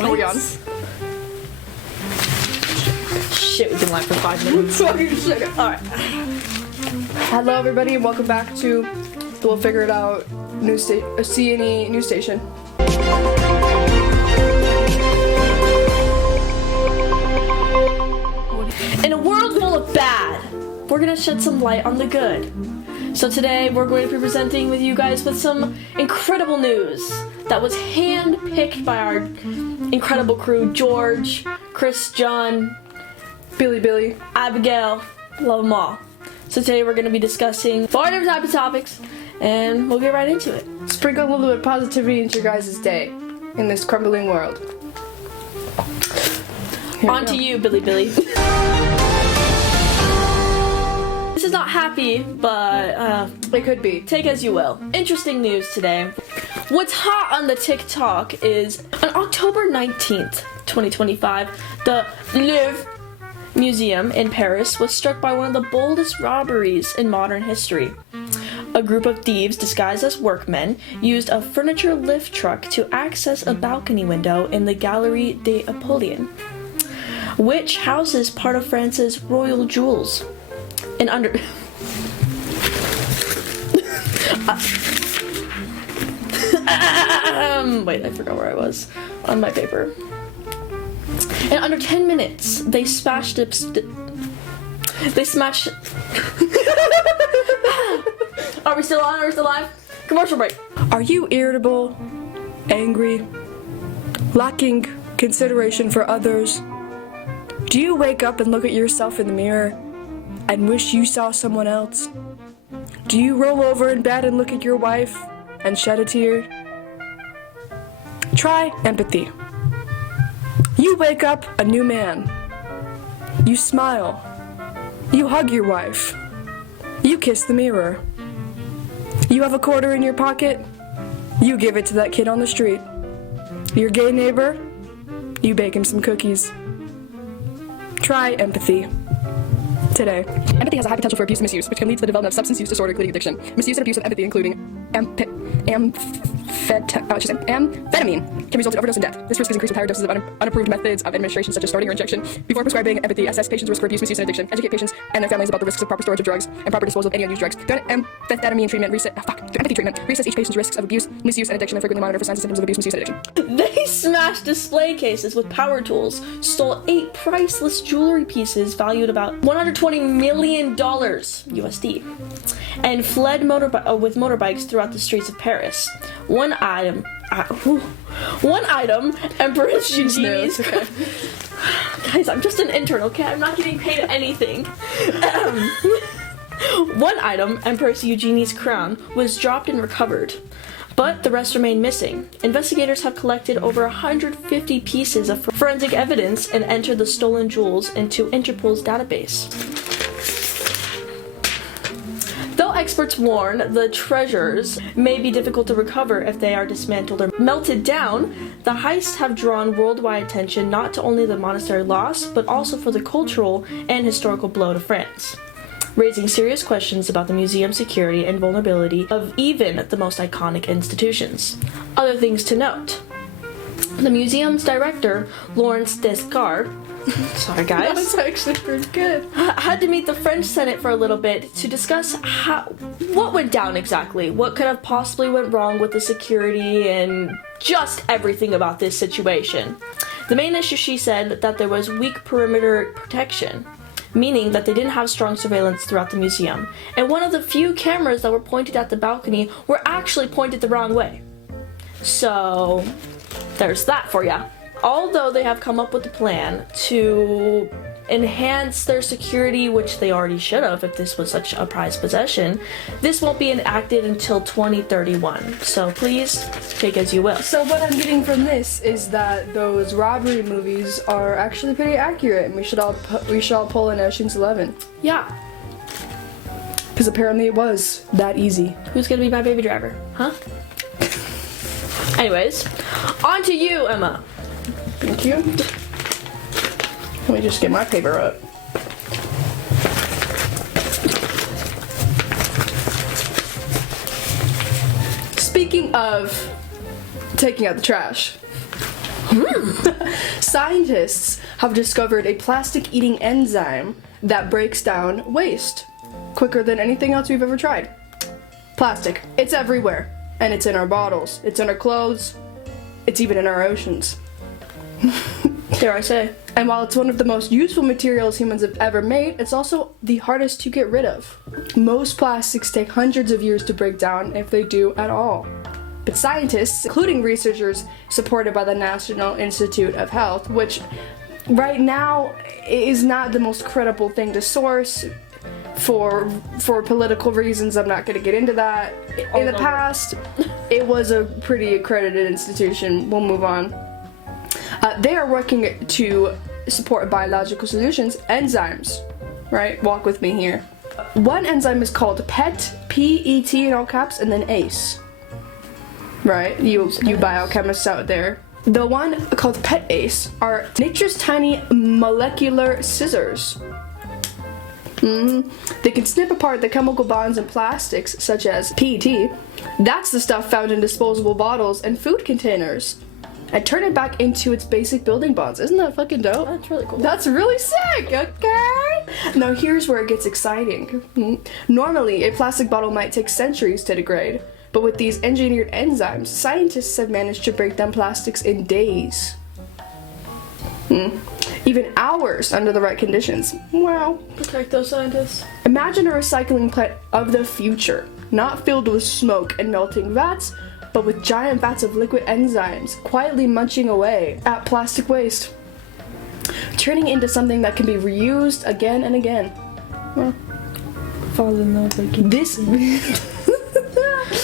Are we on? Shit, we've been live for 5 minutes. Alright. Hello everybody and welcome back to the We'll Figure It Out CNE news station. In a world full of bad, we're gonna shed some light on the good. So today we're going to be presenting with you guys with some incredible news that was hand-picked by our incredible crew, George, Chris, John, Billy, Abigail, love them all. So today we're going to be discussing 4 different types of topics, and we'll get right into it. sprinkle a little bit of positivity into your guys' day in this crumbling world. On to you, Billy. This is not happy, but It could be. take as you will. Interesting news today. What's hot on the TikTok is on October 19th, 2025, the Louvre Museum in Paris was struck by one of the boldest robberies in modern history. A group of thieves disguised as workmen used a furniture lift truck to access a balcony window in the Galerie des Napoleons, which houses part of France's royal jewels. And under wait, I forgot where I was on my paper. In under 10 minutes, they smashed Are we still on? Are we still live? Commercial break. Are you irritable, angry, lacking consideration for others? Do you wake up and look at yourself in the mirror and wish you saw someone else? Do you roll over in bed and look at your wife and shed a tear? Try empathy. You wake up a new man. You smile. You hug your wife. You kiss the mirror. You have a quarter in your pocket. You give it to that kid on the street. Your gay neighbor. You bake him some cookies. Try empathy. Today. Empathy has a high potential for abuse and misuse, which can lead to the development of substance use disorder, including addiction. Misuse and abuse of empathy, including amphetamine, can result in overdose and death. This risk is increased with higher doses of unapproved methods of administration, such as snorting or injection. Before prescribing empathy, assess patients' risk for abuse, misuse, and addiction. Educate patients and their families about the risks of proper storage of drugs and proper disposal of any unused drugs. Through amphetamine treatment, empathy treatment, reassess each patient's risks of abuse, misuse, and addiction, and frequently monitor for signs and symptoms of abuse, misuse, and addiction. They smashed display cases with power tools, stole 8 priceless jewelry pieces valued about $120 million USD, and fled with motorbikes throughout the streets of Paris. One item, Empress Eugenie's. Okay. Guys, I'm just an intern, okay? I'm not getting paid anything. One item, Empress Eugenie's crown, was dropped and recovered, but the rest remain missing. Investigators have collected over 150 pieces of forensic evidence and entered the stolen jewels into Interpol's database. Though experts warn the treasures may be difficult to recover if they are dismantled or melted down, the heists have drawn worldwide attention not to only the monetary loss, but also for the cultural and historical blow to France, raising serious questions about the museum's security and vulnerability of even the most iconic institutions. Other things to note. The museum's director, Laurence Descartes, sorry guys. That was actually pretty good. Had to meet the French Senate for a little bit to discuss what went down exactly, what could have possibly went wrong with the security and just everything about this situation. The main issue, she said, that there was weak perimeter protection, meaning that they didn't have strong surveillance throughout the museum, and one of the few cameras that were pointed at the balcony were actually pointed the wrong way. So there's that for ya. Although they have come up with a plan to enhance their security, which they already should have if this was such a prized possession, this won't be enacted until 2031. So please take as you will. So what I'm getting from this is that those robbery movies are actually pretty accurate, and we should all pull in Ocean's 11. Yeah. Because apparently it was that easy. Who's gonna be my baby driver? Huh? Anyways, on to you, Emma. Thank you. Let me just get my paper up. Speaking of taking out the trash, Scientists have discovered a plastic-eating enzyme that breaks down waste quicker than anything else we've ever tried. Plastic. It's everywhere. And it's in our bottles. It's in our clothes. It's even in our oceans. Dare I say. And while it's one of the most useful materials humans have ever made, it's also the hardest to get rid of. Most plastics take hundreds of years to break down, if they do at all. But scientists, including researchers supported by the National Institute of Health, which right now is not the most credible thing to source for political reasons. I'm not going to get into that. In the past, it was a pretty accredited institution. We'll move on. They are working to support biological solutions, enzymes, right? Walk with me here. One enzyme is called PET, P-E-T in all caps, and then ACE. Right? You biochemists out there. The one called PET ACE are nature's tiny molecular scissors. They can snip apart the chemical bonds in plastics, such as PET. That's the stuff found in disposable bottles and food containers, and turn it back into its basic building bonds. Isn't that fucking dope? That's really cool. That's really sick, okay? Now here's where it gets exciting. Normally, a plastic bottle might take centuries to degrade, but with these engineered enzymes, scientists have managed to break down plastics in days. Even hours under the right conditions. Wow. Protect those scientists. Imagine a recycling plant of the future, not filled with smoke and melting vats, but with giant vats of liquid enzymes quietly munching away at plastic waste, turning it into something that can be reused again and again. Well, Fall in love again. this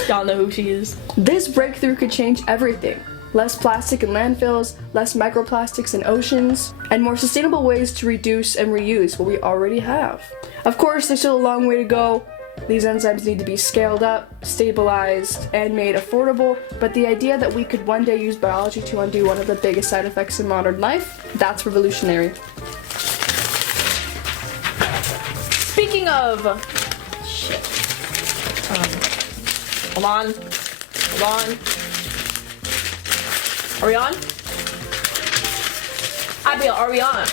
Y'all know who she is. this breakthrough could change everything. Less plastic in landfills, less microplastics in oceans, and more sustainable ways to reduce and reuse what we already have. Of course, there's still a long way to go. These enzymes need to be scaled up, stabilized, and made affordable, but the idea that we could one day use biology to undo one of the biggest side effects in modern life, that's revolutionary. Speaking of shit. Hold on. Are we on? Abigail, are we on?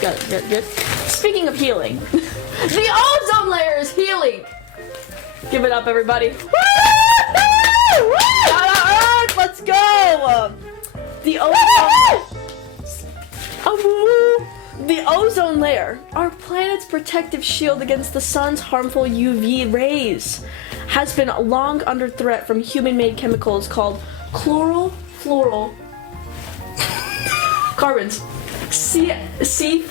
Good. Speaking of healing, the ozone layer is healing. Give it up, everybody. Woo! Shout out Earth, let's go. The ozone layer, our planet's protective shield against the sun's harmful UV rays, has been long under threat from human-made chemicals called chlorofluorocarbons. CFC,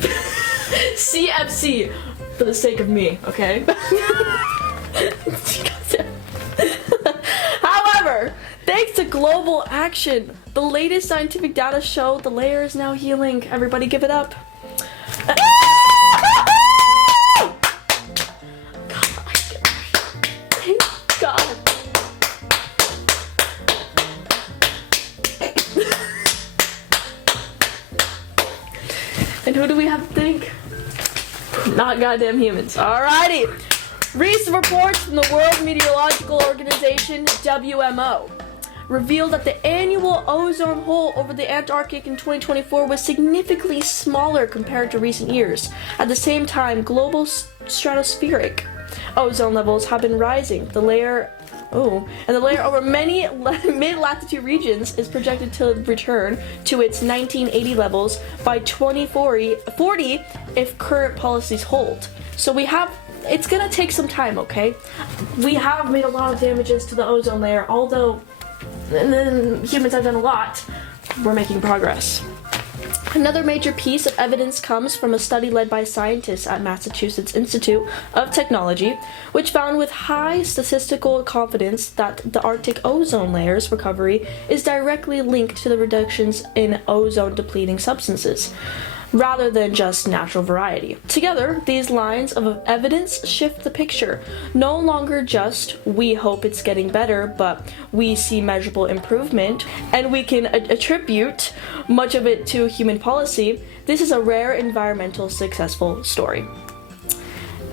for the sake of me, okay? However, thanks to global action, the latest scientific data show the layer is now healing. Everybody give it up. Thank God. And who do we have to thank? Not goddamn humans. Alrighty. Recent reports from the World Meteorological Organization, WMO, revealed that the annual ozone hole over the Antarctic in 2024 was significantly smaller compared to recent years. At the same time, global stratospheric ozone levels have been rising. The layer over many mid-latitude regions is projected to return to its 1980 levels by 2040 if current policies hold. So it's gonna take some time, okay? We have made a lot of damages to the ozone layer, although humans have done a lot. We're making progress. Another major piece of evidence comes from a study led by scientists at Massachusetts Institute of Technology, which found with high statistical confidence that the Arctic ozone layer's recovery is directly linked to the reductions in ozone-depleting substances, rather than just natural variety. Together, these lines of evidence shift the picture. No longer just, we hope it's getting better, but we see measurable improvement, and we can attribute much of it to human policy. This is a rare environmental successful story.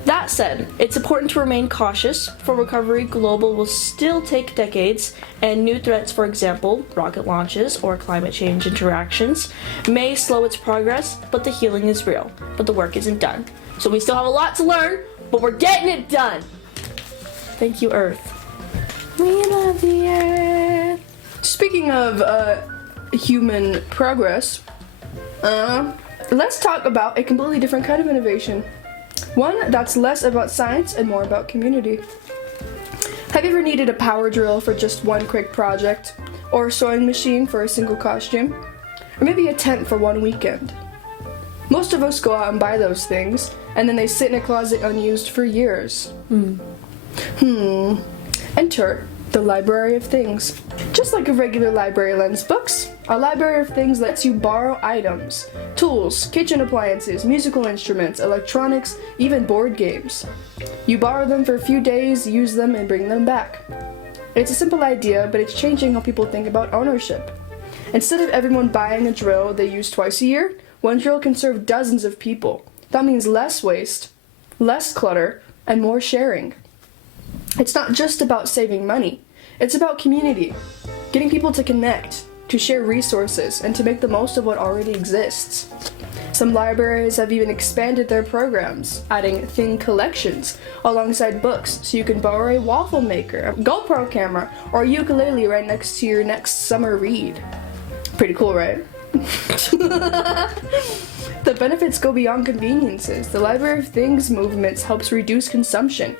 That That said, it's important to remain cautious. For recovery, global will still take decades, and new threats, for example, rocket launches or climate change interactions, may slow its progress, but the healing is real. But the work isn't done. So we still have a lot to learn, but we're getting it done. Thank you, Earth. We love the Earth. Speaking of human progress, let's talk about a completely different kind of innovation. One that's less about science and more about community. Have you ever needed a power drill for just one quick project? Or a sewing machine for a single costume? Or maybe a tent for one weekend? Most of us go out and buy those things, and then they sit in a closet unused for years. Enter the Library of Things. Just like a regular library lends books, a Library of Things lets you borrow items, tools, kitchen appliances, musical instruments, electronics, even board games. You borrow them for a few days, use them, and bring them back. It's a simple idea, but it's changing how people think about ownership. Instead of everyone buying a drill they use twice a year, one drill can serve dozens of people. That means less waste, less clutter, and more sharing. It's not just about saving money. It's about community, getting people to connect, to share resources, and to make the most of what already exists. Some libraries have even expanded their programs, adding thing collections alongside books, so you can borrow a waffle maker, a GoPro camera, or a ukulele right next to your next summer read. Pretty cool, right? The benefits go beyond conveniences. The Library of Things movement helps reduce consumption,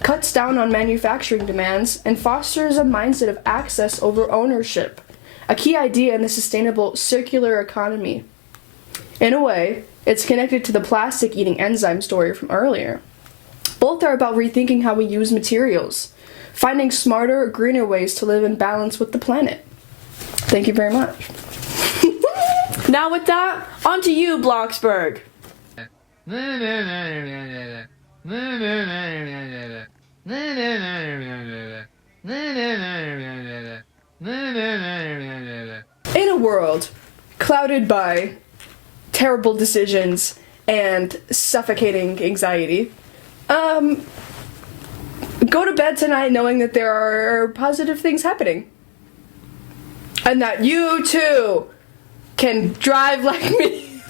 cuts down on manufacturing demands, and fosters a mindset of access over ownership, a key idea in the sustainable circular economy. In a way, it's connected to the plastic-eating enzyme story from earlier. Both are about rethinking how we use materials, finding smarter, greener ways to live in balance with the planet. Thank you very much. Now with that, on to you, Bloxburg. In a world clouded by terrible decisions and suffocating anxiety, go to bed tonight knowing that there are positive things happening. And that you too can drive like me.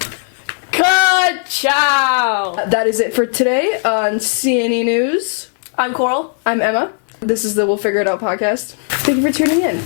Ka-chow! That is it for today on CNE News. I'm Coral. I'm Emma. This is the We'll Figure It Out podcast. Thank you for tuning in.